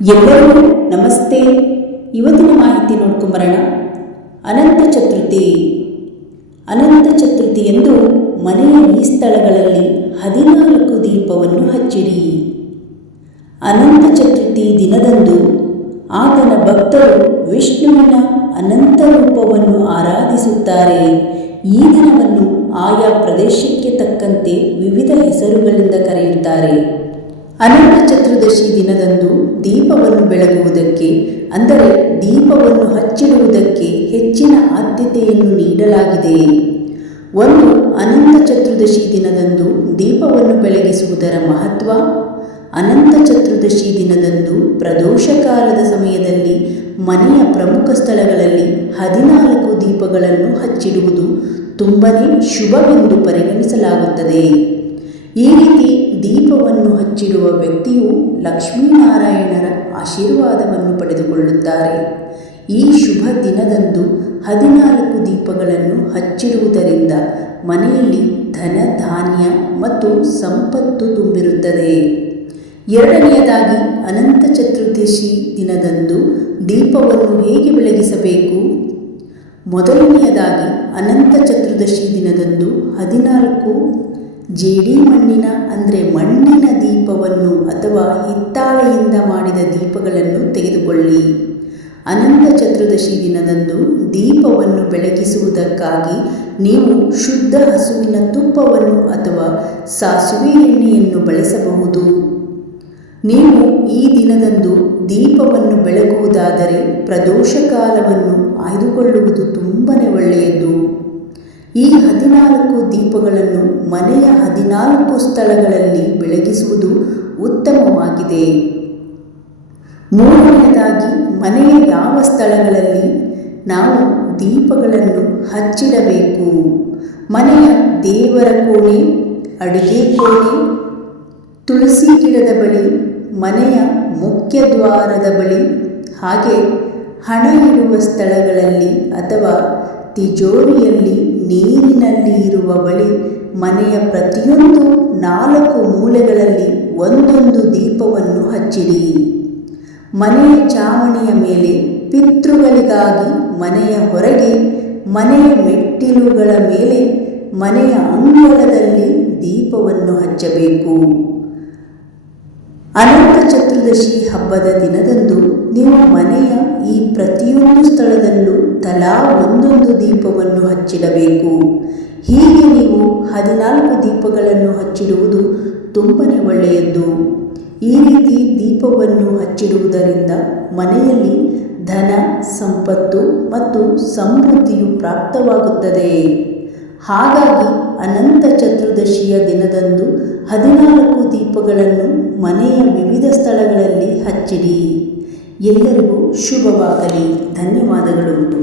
ಎಲ್ಲರಿಗೂ ನಮಸ್ತೆ. ಇವತ್ತಿನ ಮಾಹಿತಿ ನೋಡ್ಕೊಂಬರೋಣ ಅನಂತ ಚತುರ್ಥಿ. ಅನಂತ ಚತುರ್ಥಿಯಂದು ಮನೆಯ ಈ ಸ್ಥಳಗಳಲ್ಲಿ ಹದಿನಾಲ್ಕು ದೀಪವನ್ನು ಹಚ್ಚಿರಿ. ಅನಂತ ಚತುರ್ಥಿ ದಿನದಂದು ಆತನ ಭಕ್ತರು ವಿಷ್ಣುವಿನ ಅನಂತ ರೂಪವನ್ನು ಆರಾಧಿಸುತ್ತಾರೆ. ಈ ದಿನವನ್ನು ಆಯಾ ಪ್ರದೇಶಕ್ಕೆ ತಕ್ಕಂತೆ ವಿವಿಧ ಹೆಸರುಗಳಿಂದ ಕರೆಯುತ್ತಾರೆ. ಅನಂತ ಚತುರ್ದಶಿ ದಿನದಂದು ದೀಪವನ್ನು ಬೆಳಗುವುದಕ್ಕೆ, ಅಂದರೆ ದೀಪವನ್ನು ಹಚ್ಚಿಡುವುದಕ್ಕೆ ಹೆಚ್ಚಿನ ಆದ್ಯತೆಯನ್ನು ನೀಡಲಾಗಿದೆ. ಒಂದು ಅನಂತ ಚತುರ್ದಶಿ ದಿನದಂದು ದೀಪವನ್ನು ಬೆಳಗಿಸುವುದರ ಮಹತ್ವ? ಅನಂತ ಚತುರ್ದಶಿ ದಿನದಂದು ಪ್ರದೋಷ ಕಾಲದ ಸಮಯದಲ್ಲಿ ಮನೆಯ ಪ್ರಮುಖ ಸ್ಥಳಗಳಲ್ಲಿ ಹದಿನಾಲ್ಕು ದೀಪಗಳನ್ನು ಹಚ್ಚಿಡುವುದು ತುಂಬನೇ ಶುಭವೆಂದು ಪರಿಗಣಿಸಲಾಗುತ್ತದೆ. ಈ ರೀತಿ ದೀಪವನ್ನು ಹಚ್ಚಿರುವ ವ್ಯಕ್ತಿಯು ಲಕ್ಷ್ಮೀನಾರಾಯಣರ ಆಶೀರ್ವಾದವನ್ನು ಪಡೆದುಕೊಳ್ಳುತ್ತಾರೆ. ಈ ಶುಭ ದಿನದಂದು ಹದಿನಾಲ್ಕು ದೀಪಗಳನ್ನು ಹಚ್ಚಿರುವುದರಿಂದ ಮನೆಯಲ್ಲಿ ಧನ, ಧಾನ್ಯ ಮತ್ತು ಸಂಪತ್ತು ತುಂಬಿರುತ್ತದೆ. ಎರಡನೆಯದಾಗಿ ಅನಂತ ಚತುರ್ದಶಿ ದಿನದಂದು ದೀಪವನ್ನು ಹೇಗೆ ಬೆಳಗಿಸಬೇಕು? ಮೊದಲನೆಯದಾಗಿ ಅನಂತ ಚತುರ್ದಶಿ ದಿನದಂದು ಹದಿನಾಲ್ಕು ಜೇಡಿ ಮಣ್ಣಿನ, ಅಂದರೆ ಮಣ್ಣಿನ ದೀಪವನ್ನು ಅಥವಾ ಹಿತ್ತಾಳೆಯಿಂದ ಮಾಡಿದ ದೀಪಗಳನ್ನು ತೆಗೆದುಕೊಳ್ಳಿ. ಅನಂತ ಚತುರ್ದಶಿ ದಿನದಂದು ದೀಪವನ್ನು ಬೆಳಗಿಸುವುದಕ್ಕಾಗಿ ನೀವು ಶುದ್ಧ ಹಸುವಿನ ತುಪ್ಪವನ್ನು ಅಥವಾ ಸಾಸುವೆ ಎಣ್ಣೆಯನ್ನು ಬಳಸಬಹುದು. ನೀವು ಈ ದಿನದಂದು ದೀಪವನ್ನು ಬೆಳಗುವುದಾದರೆ ಪ್ರದೋಷ ಕಾಲವನ್ನು ಆಯ್ದುಕೊಳ್ಳುವುದು ತುಂಬನೇ ಒಳ್ಳೆಯದು. ಈ ಹದಿನಾಲ್ಕು ದೀಪಗಳನ್ನು ಮನೆಯ ಹದಿನಾಲ್ಕು ಸ್ಥಳಗಳಲ್ಲಿ ಬೆಳಗಿಸುವುದು ಉತ್ತಮವಾಗಿದೆ. ಮೂರನೆಯದಾಗಿ, ಮನೆಯ ಯಾವ ಸ್ಥಳಗಳಲ್ಲಿ ನಾವು ದೀಪಗಳನ್ನು ಹಚ್ಚಿಡಬೇಕು? ಮನೆಯ ದೇವರ ಕೋಣೆ, ಅಡುಗೆ ಕೋಣೆ, ತುಳಸಿ ಗಿಡದ ಬಳಿ, ಮನೆಯ ಮುಖ್ಯ ದ್ವಾರದ ಬಳಿ, ಹಾಗೆ ಹಣ ಇಡುವ ಸ್ಥಳಗಳಲ್ಲಿ ಅಥವಾ ತಿಜೋರಿಯಲ್ಲಿ ನೀರಿನಲ್ಲಿ ಇರುವ ಬಳಿ ಮನೆಯ ಪ್ರತಿಯೊಂದು ನಾಲ್ಕು ಮೂಲೆಗಳಲ್ಲಿ ಒಂದೊಂದು ದೀಪವನ್ನು ಹಚ್ಚಿಡಿ ಮನೆಯ ಚಾವಣಿಯ ಮೇಲೆ ಪಿತೃಗಳಿಗಾಗಿ ಮನೆಯ ಹೊರಗೆ ಮನೆಯ ಮೆಟ್ಟಿಲುಗಳ ಮೇಲೆ ಮನೆಯ ಅಂಗಳದಲ್ಲಿ ದೀಪವನ್ನು ಹಚ್ಚಬೇಕು. ಅನಂತ ಚತುರ್ದಶಿ ಹಬ್ಬದ ದಿನದಂದು ನೀವು ಮನೆಯ ಈ ಪ್ರತಿಯೊಂದು ತಲಾ ಒಂದೊಂದು ದೀಪವನ್ನು ಹಚ್ಚಿಡಬೇಕು. ಹೀಗೆ ನೀವು ಹದಿನಾಲ್ಕು ದೀಪಗಳನ್ನು ಹಚ್ಚಿಡುವುದು ತುಂಬನೇ ಒಳ್ಳೆಯದ್ದು. ಈ ರೀತಿ ದೀಪವನ್ನು ಹಚ್ಚಿಡುವುದರಿಂದ ಮನೆಯಲ್ಲಿ ಧನ, ಸಂಪತ್ತು ಮತ್ತು ಸಮೃದ್ಧಿಯು ಪ್ರಾಪ್ತವಾಗುತ್ತದೆ. ಹಾಗಾಗಿ ಅನಂತ ಚತುರ್ದಶಿಯ ದಿನದಂದು ಹದಿನಾಲ್ಕು ದೀಪಗಳನ್ನು ಮನೆಯ ವಿವಿಧ ಸ್ಥಳಗಳಲ್ಲಿ ಹಚ್ಚಿಡಿ. ಎಲ್ಲರಿಗೂ ಶುಭವಾಗಲಿ. ಧನ್ಯವಾದಗಳು.